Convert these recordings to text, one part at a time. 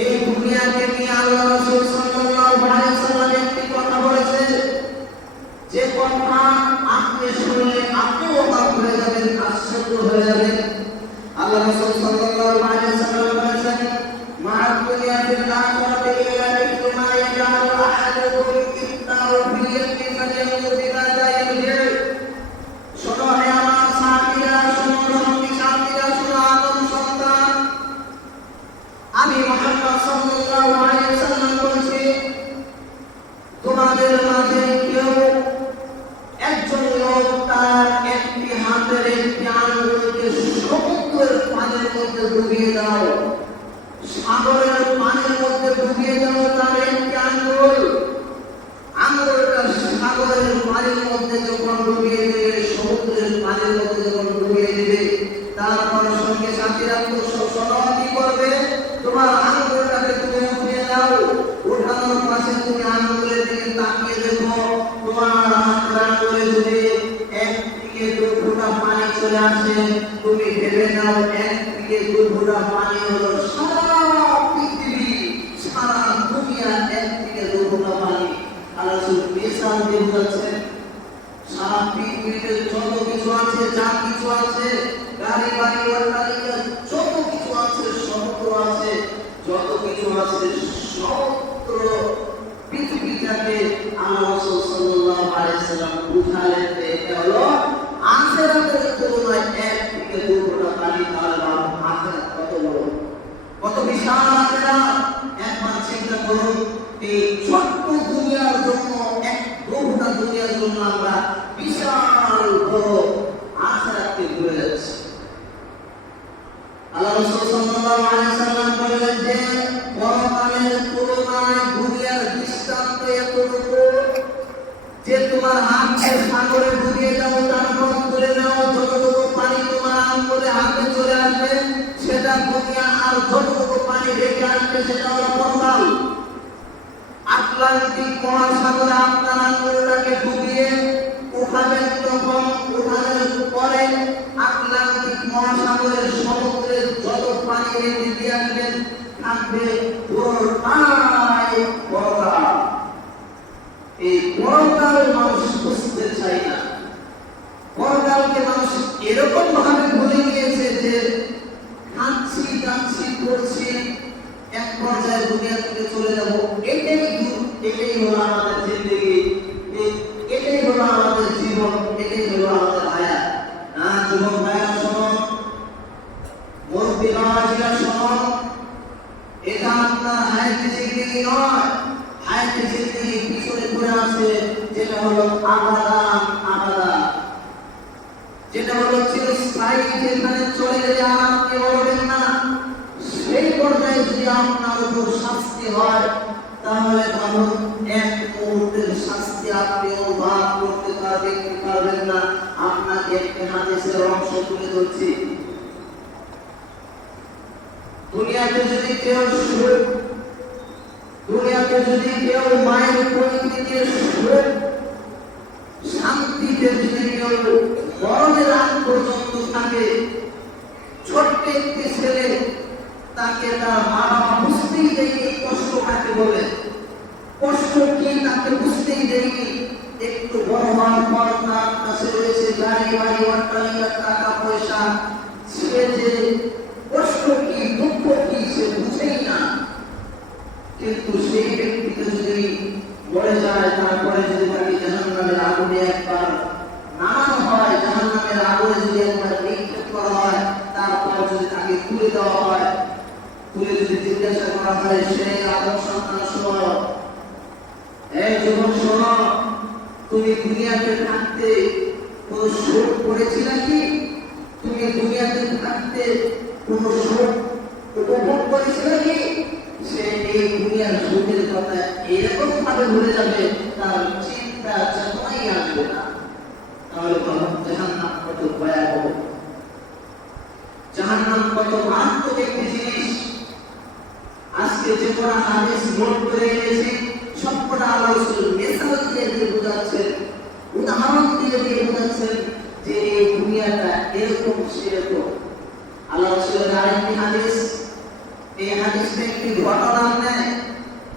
এই দুনিয়াকে নিয়ে আল্লাহ রাসূল সাল্লাল্লাহু আলাইহি ওয়াসাল্লাম একটি কথা বলেছেন, যে কথা আপনি শুনলে আপনি অবাক হয়ে যাবেন, আশ্চর্য হয়ে যাবেন। আল্লাহ রাসূল সাল্লাল্লাহু আলাইহি ওয়াসাল্লাম বলেছেন, মা দুনিয়া ফিল আখিরাতি ইল্লা মিথলু মা ইয়াজআলু আহাদুকুম ইফতারু ফিল ইয়ামি ফালিয়ামুত বিমা যায়িল। শোনো হে আমার সাথীরা, শোনো সঙ্গী সাথীরা, শোনো আদম সন্তান, আমি মুহাম্মদ সাল্লাল্লাহু আলাইহি ওয়াসাল্লাম বলছি, তোমাদের মাঝে কেউ একজন লোক তার একটি হাতের একটি আঙ্গুলকে সমুদ্রের পানির মধ্যে ডুবিয়ে দাও, সাগরের পানির মধ্যে ডুবিয়ে দাও তার একটি আঙ্গুলটা সাগরের পানির মধ্যে যখন ডুবিয়ে দেবে, সমুদ্রের পানির মধ্যে যখন ডুবিয়ে দেবে, তারপর সঙ্গে সাথীরা কি করবে, তোমার আঙ্গুলটাকে তুমি উঠিয়ে দাও, উঠানোর পাশে তুমি আঙ্গুলের দিকে তাকিয়ে দেখো, তোমার আঙ্গুলে যদি একদিকে 2 ফোঁটা পানি চলে আসে, তুমি ভেবে নাও একদিকে 2 ফোঁটা পানি হলো সারা পৃথিবী, সারা দুনিয়া, একদিকে 2 ফোঁটা পানি। আল্লাহ রাসূল মিসাল দিয়ে বলছেন, সারা পৃথিবীতে যত কিছু আছে, যা কিছু আছে, গাড়ি বাড়ি অট্টালিকা যত কিছু আছে, সমুদ্র আছে, যত কিছু আছে, সমগ্র পৃথিবীটাকে আল্লাহ রাসূল সাল্লাল্লাহু আলাইহি ওয়াসাল্লাম বুঝালেন যে এটা হলো আখিরাতের তুলনায় একদিকে 2 ফোঁটা পানি, তার দাম আখিরাত কত বড়, কত বিশাল আখিরাত। একবার চিন্তা করুন, এই ছোট্ট দুনিয়ার জন্য, এক 2 ফোঁটা দুনিয়ার জন্য আমরা বিশাল বড় আখিরাতকে ভুলে যাচ্ছি। আল্লাহ রাসূল সাল্লাল্লাহু আলাইহি ওয়াসাল্লাম বলেন যে পরকালের তুলনায় দুনিয়ার দৃষ্টান্ত এতটুকু যে তোমার হাতকে সাগরে ডুবিয়ে দাও, তারপর তুলে নাও, যতটুকু পানি তোমার আঙ্গুলে হাতে চলে আসবে সেটা দুনিয়া, আর যতটুকু পানি রেখে আসবে সেটা হলো পরকাল। আটলান্টিক মহাসাগরে আপনার আঙ্গুলটাকে ডুবিয়ে উঠাবেন, তখন উঠানোর পরে আটলান্টিক মহাসাগরের সমুদ্রে যত পানি রেখে দিয়ে আসবেন থাকবে পুরোটাই পরকাল। এই পরকাল মানুষ বুঝতে চায় না। পরকালকে মানুষ এরকম ভাবে ভুলে গিয়েছে যে খাচ্ছি যাচ্ছি করছি, এক পর্যায়ে দুনিয়া থেকে চলে যাব, এটাই হলো আমাদের জিন্দেগি, এটাই হলো আমাদের জীবন, এটাই হলো আমাদের হায়াত। না যুবক ভাইয়া শোনো, মুরব্বি বাবাজিরা শোনো, এটা আপনার হায়াতের জিন্দেগি নয়। হায়াতের জিন্দেগি পিছনে পড়ে আছে, যেটা হলো আবাদা, যেটা হলো চিরস্থায়ী, যেখানে চলে গেলে আর আপনি বলবেন না। সেই পর্যায়ে যদি আপনার উপর শাস্তি হয়, তাহলে ভাবুন এক মুহূর্তের শাস্তি আপনি অনুভব করতে পারবেন না। আপনাকে একটি হাদিসের অংশ তুলে ধরছি। দুনিয়াতে যদি কেউ মায়ের পরিণতিতে সুখ শান্তিতে যদি কেউ মরণের আগ পর্যন্ত থাকে, ছোট্ট একটি ছেলে, তাকে তার মা বাবা বুঝতেই দেয়নি কষ্ট কাকে বলে, কষ্ট কি তাকে বুঝতেই দেয়নি। একটু বড় হওয়ার পর তার কাছে রয়েছে গাড়ি বাড়ি অট্টালিকা টাকা পয়সা, সে যে কষ্ট কি দুঃখ কি সে বুঝেই না। কিন্তু সেই ব্যক্তিকে যদি মরে যায়, তারপরে যদি তাকে জাহান্নামের আগুনে একবার নামানো হয়, জাহান্নামের আগুনে যদি একবার নিক্ষেপ করা হয়, তারপর যদি তাকে তুলে দেওয়া হয়, তুলে যদি জিজ্ঞাসা করা হয়, সেই আদম সন্তান শোনো, এই যুবক শোনো, তুমি দুনিয়াতে থাকতে কোনো সুখ করেছিল কি? তুমি দুনিয়াতে থাকতে কোনো সুখ উপভোগ করেছিল কি? সে এই দুনিয়ার সুখের কথা এরকম ভাবে ভুলে যাবে, তার চিন্তা চেতনাই আসবে না। তাহলে জাহান্নাম কত ভয়াবহ, জাহান্নাম কত মারাত্মক একটি জিনিস। আজকে যে করা হাদিস নোট করে এনেছি, সবকটা আল্লাহ রাসূল মিসাল দিয়ে বোঝাচ্ছেন, উদাহরণ দিয়ে বোঝাচ্ছেন যে এই দুনিয়াটা এরকম সেরকম। আল্লাহ রাসূলের আরেকটি হাদিস, এই হাদিসে একটি ঘটনা নেয়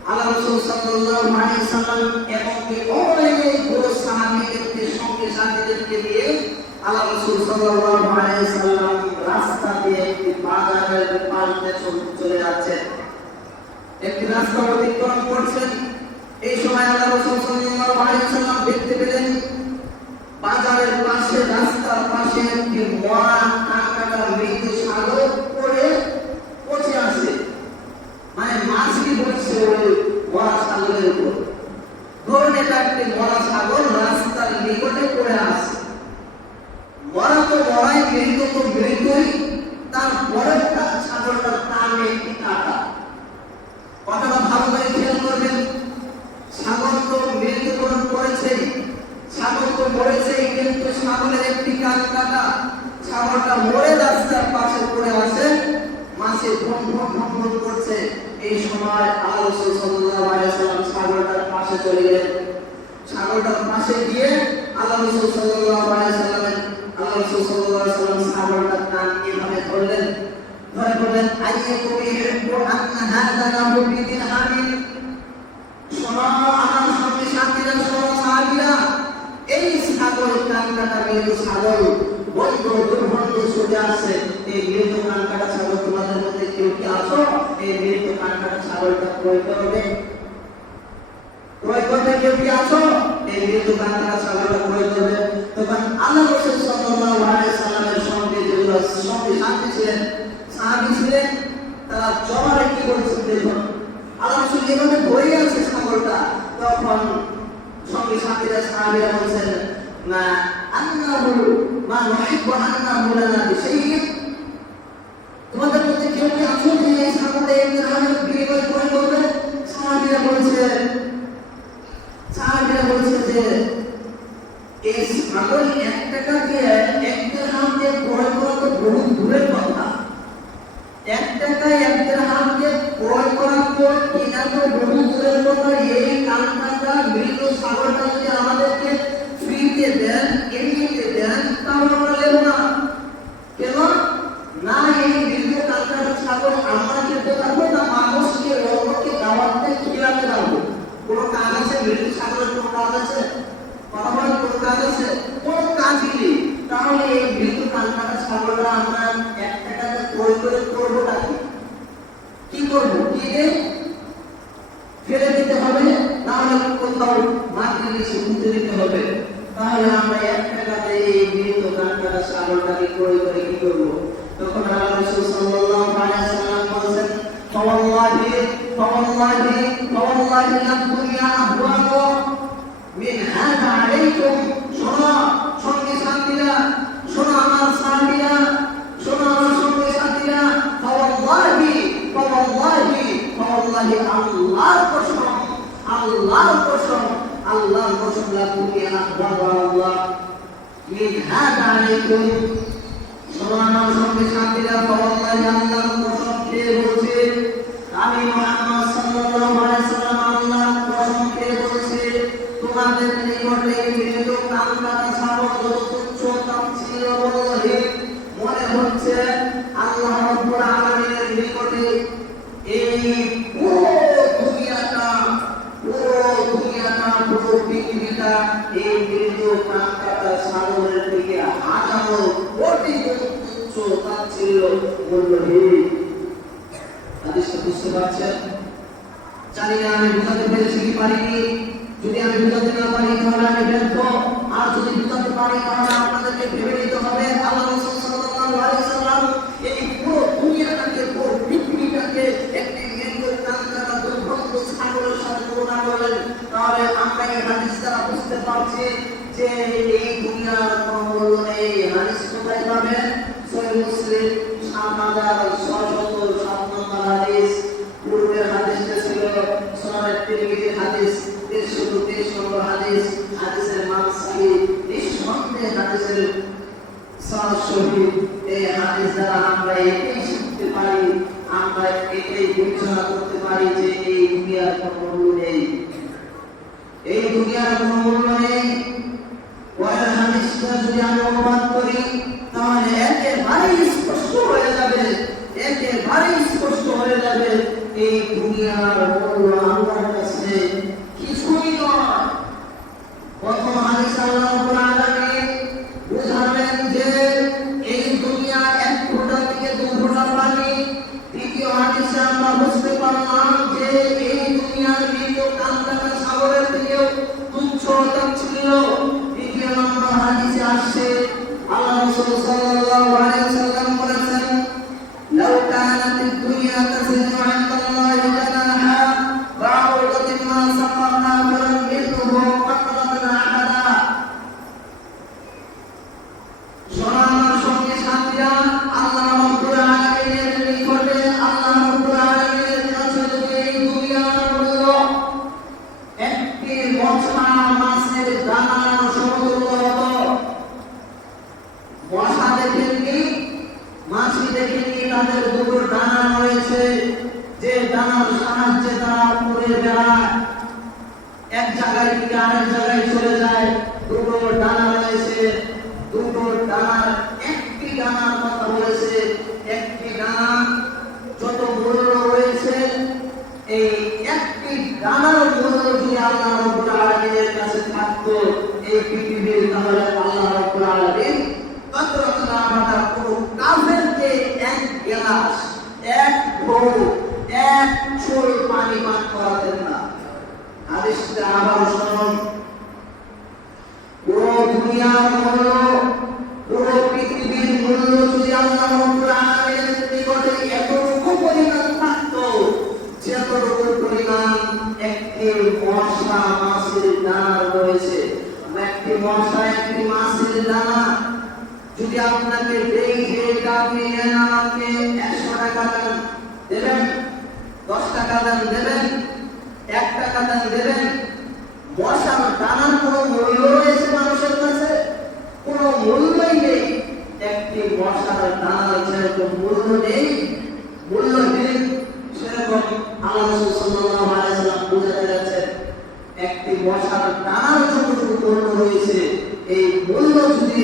আল্লাহ রাসূল সাল্লাল্লাহু আলাইহি ওয়াসাল্লাম এবং অনেক বড় সাহাবীদেরকে সঙ্গে সাথীদেরকে নিয়ে আল্লাহ রাসূল সাল্লাল্লাহু আলাইহি ওয়াসাল্লাম রাস্তা দিয়ে একটি বাজারের পাশ দিয়ে চলে যাচ্ছেন। একটি রাস্তা অতিক্রম করছেন। এই সময় আল্লাহ রাসূল সাল্লাল্লাহু আলাইহি ওয়াসাল্লাম দেখতে পেলেন বাজারের পাশে, রাস্তার পাশে একটি মরা কাঁটা মৃত ছাগল পড়ে পচে আছে। মানে মাছি বসছে ওই মরা ছাগলের উপর। ধরুন এটা একটি মরা ছাগল রাস্তার নিকটে পড়ে আছে। মরা তো মরাই, মৃত তো মৃতই, তারপরে ছাগলটার কানে একটি কাঁটা। কথাটা ভালো করে খেয়াল করবেন। ছাগল তো মৃত্যুবরণ করেছে, ছাগল তো মরেছে, কিন্তু ছাগলের একটি কান কাটা। ছাগলটা মরে রাস্তার পাশে পড়ে আছে, মাছে ভন ভন ভন ভন করছে। এই সময় আল্লাহ রাসূল সাল্লাল্লাহু আলাইহি ওয়াসাল্লাম ছাগলটার পাশে চলে গেলেন। ছাগলটার পাশে গিয়ে আল্লাহ রাসূল সাল্লাল্লাহু আলাইহি ওয়াসাল্লাম ছাগলটার কান এভাবে ধরলেন, ধরে বললেন, আইয়াকুম ইউহিব্বু আন্না হাযা লাহু বিদিরহামিন। শোনো আমার সঙ্গে সাথীরা, শোনো সাহাবীরা, এই ছাগল কান কাটা মৃত ছাগল বন্ধ দুর্গন্ধ ছুটে আসছে। এই মৃত কান কাটা ছাগল তোমাদের মধ্যে কেউ কি আছো? এই মৃত কান কাটা ছাগলটা ক্রয় করবে? ক্রয় করবে কেউ কি আছো? এই মৃত কান কাটা ছাগলটা ক্রয় করবে? তখন আল্লাহ রাসূল সাল্লাল্লাহু আলাইহি ওয়াসাল্লামের সঙ্গে যেগুলো সঙ্গে সাথী ছিলেন, সাহাবী ছিলেন, তারা জবাবে কি বলছেন দেখুন। আল্লাহ রাসূল যেভাবে ধরে আছে ছাগলটা, তখন সঙ্গে সাথীরা সাহাবীরা বলছেন, মা আন্নাহু মা নুহিব্বু আন্নাহু লানা বিশাইইন। তোমাদের মধ্যে কেউ কি আছো যে এই ছাগলটা এই দিরহামের বিনিময়ে ক্রয় করবে? সাহাবীরা বলছে যে এই ছাগল এক টাকা দিয়ে, এক দিরহাম দিয়ে ক্রয় করা তো বহু দূরের কথা। এক টাকায় এক দিরহাম দিয়ে ক্রয় করা তো কিনা তো বহু দূরের কথা। এই কানটা মৃত ছাগলটা যদি আমাদেরকে ফ্রিতে দেন, এমনিতে দেন, তাহলে আমরা নেব না। কেন না? এই মৃত কানটা ছাগল আমরা খেতে পারবো না, মানুষকে অন্যকে দাওয়াতে খিলাতে পারবো। কোনো কাজ আছে? মৃত ছাগলের কোনো কাজ আছে? কথা বলেন, কোনো কাজ আছে? কোনো কাজই নেই। তাহলে এই মৃত কানটা ছাগলটা আমরা এক টাকাতে ক্রয় করে করবোটা কি করবো? কিনে ফেলে দিতে হবে, নাহলে কোথাও মাটির নিচে পুঁতে দিতে হবে। তাহলে আমরা এক টাকাতে এই মৃত কানটা ছাগলটাকে ক্রয় করে কি করবো? তখন আল্লাহ রাসূল সাল্লাল্লাহু আলাইহি ওয়াসাল্লাম বলেন, ফাওয়াল্লাহি ফাওয়াল্লাহি ফাওয়াল্লাহি লা দুনিয়া আহওয়ানু মিন হাযা আলাইকুম। শোনো সঙ্গে সাথীরা, শোনো আমার সাহাবীরা, শোনো আমার সঙ্গে সাথীরা, ফাওয়াল্লাহি ফাওয়াল্লাহি ফাওয়াল্লাহি, আল্লাহর কসম, আল্লাহর কসম, আল্লাহর কসম, লা দুনিয়া আহওয়ানু আল্লাহ মিন হাযা আলাইকুম। শোনো আমার সঙ্গে সাথীরা, ফাওয়াল্লাহি, আল্লাহর কসম খেয়ে বলছে, আমি মুহাম্মদ সাল্লাল্লাহু আলাইহি ওয়াসাল্লাম আল্লাহর কসম খেয়ে বলছি, তোমাদের নিকটে মৃত কান কাটা ছাগল যত তুচ্ছ তাচ্ছিল্য বলহীন মনে হচ্ছে, আল্লাহ রাব্বুল আলামিনের নিকটে এই পুরো দুনিয়াটা, পুরো পৃথিবীটা এই মৃত কান কাটা ছাগলের দিকে হাজারো কোটি তুচ্ছ তাচ্ছিল্য বলহীন। হাদিসটা বুঝতে পারছেন? জানি না আমি বুঝাতে পেরেছি কি পারিনি। যদি আমি বুঝাতে না পারি তাহলে আমি ব্যর্থ, আর যদি বুঝাতে পারি তাহলে আপনাদেরকে ভেবে নিতে হবে আল্লাহ রাসূল সাল্লাল্লাহু আলাইহি ওয়াসাল্লাম এই পুরো দুনিয়াটাকে, পুরো পৃথিবীটাকে একটি মৃত কান কাটা দুর্গন্ধ ছাগলের সাথে তুলনা করলেন। তাহলে আমরা এই হাদিস দ্বারা বুঝতে পারছি যে এই দুনিয়ার কোনো মূল্য নেই। হাদিস কোথায় পাবেন? সহিহ মুসলিম ৭,৬০৭ নম্বর হাদিস। পূর্বের হাদিসটা ছিল সুনান তিরমিজির হাদিস ৩৩৩ নম্বর হাদিস। হাদিসের মান সহিহ, নিঃসন্দেহে হাদিসের সনদ সহিহ। এই হাদিস দ্বারা আমরা এটাই শিখতে পারি, আমরা এটাই বিবেচনা করতে পারি যে এই দুনিয়ার কোনো মূল্য নেই, এই দুনিয়ার কোনো মূল্য নেই। পরের হাদিসটা যদি আমি অনুবাদ করি তাহলে একেবারে স্পষ্ট হয়ে যাবে, একেবারে স্পষ্ট হয়ে যাবে দুনিয়ার মূল্য আল্লাহর কাছে কিছুই নয়। প্রথম হাদিস আল্লাহ রাব্বুল আলামিন বুঝালেন যে এই দুনিয়া এক ফোঁটা থেকে দু ফোঁটা পানি। দ্বিতীয় হাদিসে আমরা বুঝতে পারলাম যে এই দুনিয়ার মৃত কান্দাকা সাগরের থেকেও তুচ্ছ ছিল। তৃতীয় নম্বর হাদিসে আসছে আল্লাহ রাসূল সাল্লাল্লাহু আলাইহি ওয়াসাল্লাম বলেছেন, লাউ কানাতিদ দুনিয়া তাসিরু ইনদাল্লাহি জানাহা বাউদাতিন মা সাফা কাফিরুন মিনহু ফাকরাতান আহাদা। সোনার সঙ্গে সাথীরা, আল্লাহ রাব্বুল আলামিনের নিকটে আল্লাহ রাব্বুল আলামিনের কাছে যদি এই দুনিয়ার মূল্য একটি মশা মাছের দানার সমতুল্য হতো। মশা দেখেননি, মাছি দেখেননি, তাদের দুটো ডানা রয়েছে, যে ডানার সাহায্যে তারা উড়ে বেড়ায়, এক জায়গায় থেকে আরেক জায়গায় চলে যায়। দুটো ডানা রয়েছে, দুটো ডানার একটি ডানার কথা বলেছে। একটি ডানা যত মূল্য রয়েছে, এই একটি ডানার মূল্য যদি আল্লাহ রাব্বুল আলামিনের কাছে থাকতো এই পৃথিবীর, তাহলে আল্লাহ রাব্বুল আলামিন কাফেরকে এক গ্লাস, এক ঢোল, এক চুল পানি পান করাতেন না। হাদিসটা আবার শুনুন, পুরো দুনিয়ার মূল্য, পুরো পৃথিবীর মূল্য যদি আল্লাহ রাব্বুল আলামিনের নিকটে এতটুকু পরিমাণ থাকতো, যতটুকু পরিমাণ একটি মশা মাছের দানা রয়েছে, একটি মশা একটি মাছের দানা যদি আপনাকে দেই যে এটা আপনি আমাকে 100 টাকা দেন, দেবেন? 10 টাকা দেন, দেবেন? 1 টাকা দেন, দেবেন? মশার দানার কোনো মূল্য রয়েছে মানুষের কাছে? কোনো মূল্যই নেই। একটি মশার দানার যেরকম মূল্য নেই, মূল্য নেই, সেরকম আল্লাহ রাসূল সাল্লাল্লাহু আলাইহি ওয়াসাল্লাম বুঝাতে যাচ্ছেন একটি মশার দানার যতটুকু মূল্য রয়েছে, এই মূল্য যদি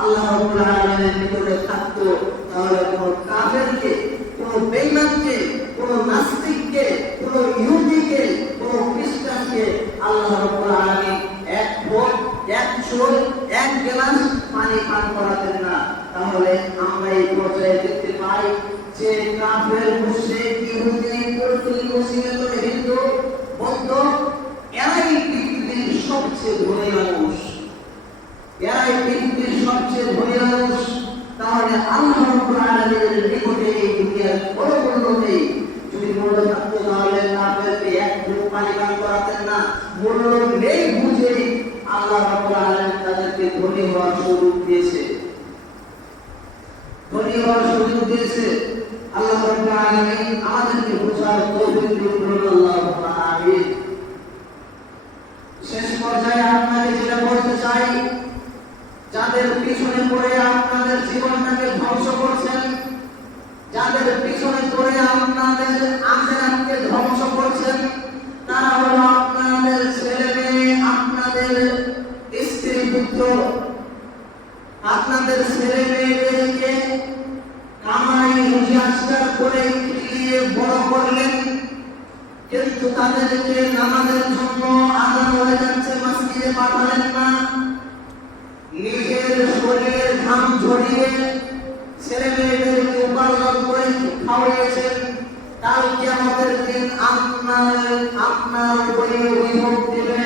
আল্লাহ রাব্বুল আলামিনের নিকটে থাকতো, তাহলে কোন কাফেরকে, কোন বেঈমানকে, কোন নাস্তিককে, কোন ইহুদিকে, কোন খ্রিস্টানকে আল্লাহ রাব্বুল আলামিন এক ঢোল, এক চুল, এক গ্লাস পানি পান করাতেন না। তাহলে আমরা এই পর্যায়ে দেখতে পাই যে কাফের, মুশরিক, ইহুদি, মুসলিম, হিন্দু, বৌদ্ধ, এরাই পৃথিবীর সবচেয়ে ধনী মানুষ, এরাই পৃথিবীর সবচেয়ে ধনী মানুষ। তাহলে আল্লাহ রাব্বুল আলামিনের নিকটে এই দুনিয়ার কোনো মূল্য নেই। যদি মূল্য থাকতো তাহলে কাফেরকে এক ঢোক পানি পান করাতেন না। মূল্য নেই বুঝে আল্লাহ রাব্বুল আলামিন তাদেরকে ধনী হওয়ার সুযোগ দিয়েছে, ধনী হওয়ার সুযোগ দিয়েছে। আল্লাহ রাব্বুল আলামিন আমাদেরকে বোঝার তৌফিক দান করুন, আল্লাহুম্মা আমিন। শেষ পর্যায়ে আপনাকে যেটা বলতে চাই, যাদের পিছনে পড়ে আপনাদের জীবনটাকে ধ্বংস করছেন, যাদের পিছনে পড়ে আপনাদের আখিরাতকে ধ্বংস করছেন, তারা হলো আপনাদের ছেলে মেয়ে, আপনাদের স্ত্রী পুত্র। আপনাদের ছেলে মেয়েদেরকে কামাই রোজগার করে খেলিয়ে বড় করলেন, কিন্তু তাদেরকে নামাজের জন্য আযান হয়ে যাচ্ছে মসজিদে পাঠালেন না। নিজের শরীরের ঘাম ঝরিয়ে ছেলে মেয়েদেরকে উপার্জন করে খাওয়াইয়েছেন। কাল কিয়ামতের দিন আপনার উপরে অভিযোগ দেবে,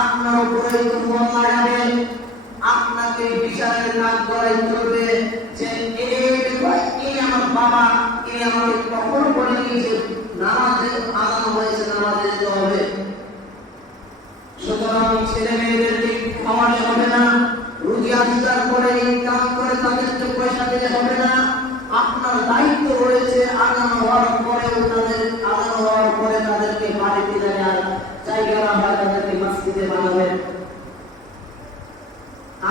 আপনার উপরে তুফান লাগাবে, আপনাকে বিচারের কাজ করাই করবে যে এই আমার বাবা, এই আমাকে কখন বলেনি যে নামাজের আযান হয়েছে, নামাজে যেতে হবে। সুতরাং ছেলে মেয়েদেরকে খাওয়ানো হবে না, রুজি রোজগার করে ইনকাম করে তাদেরকে পয়সা দিতে হবে না। আপনার দায়িত্ব রয়েছে আযান হওয়ার পরে তাদেরকে বাড়িতে জায়গা না হয় তাদেরকে মসজিদে বানাবেন।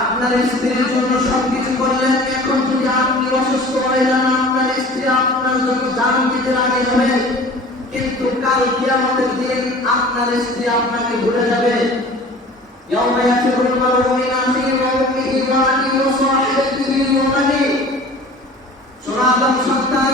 আপনার স্ত্রীর জন্য সবকিছু করলেন, এখন যদি আপনি অসুস্থ হয়ে যান, আপনার স্ত্রী আপনার জন্য জান দিতে রাজি হবে, কিন্তু কাল কিয়ামতের দিন আপনার স্ত্রী আপনাকে ভুলে যাবে। ইয়াউমা ইয়াফিরুল মার'উ মিন আখিহি ওয়া উম্মিহি ওয়া আবিহি ওয়া সাহিবাতিহি ওয়া বানিহি। সন্তান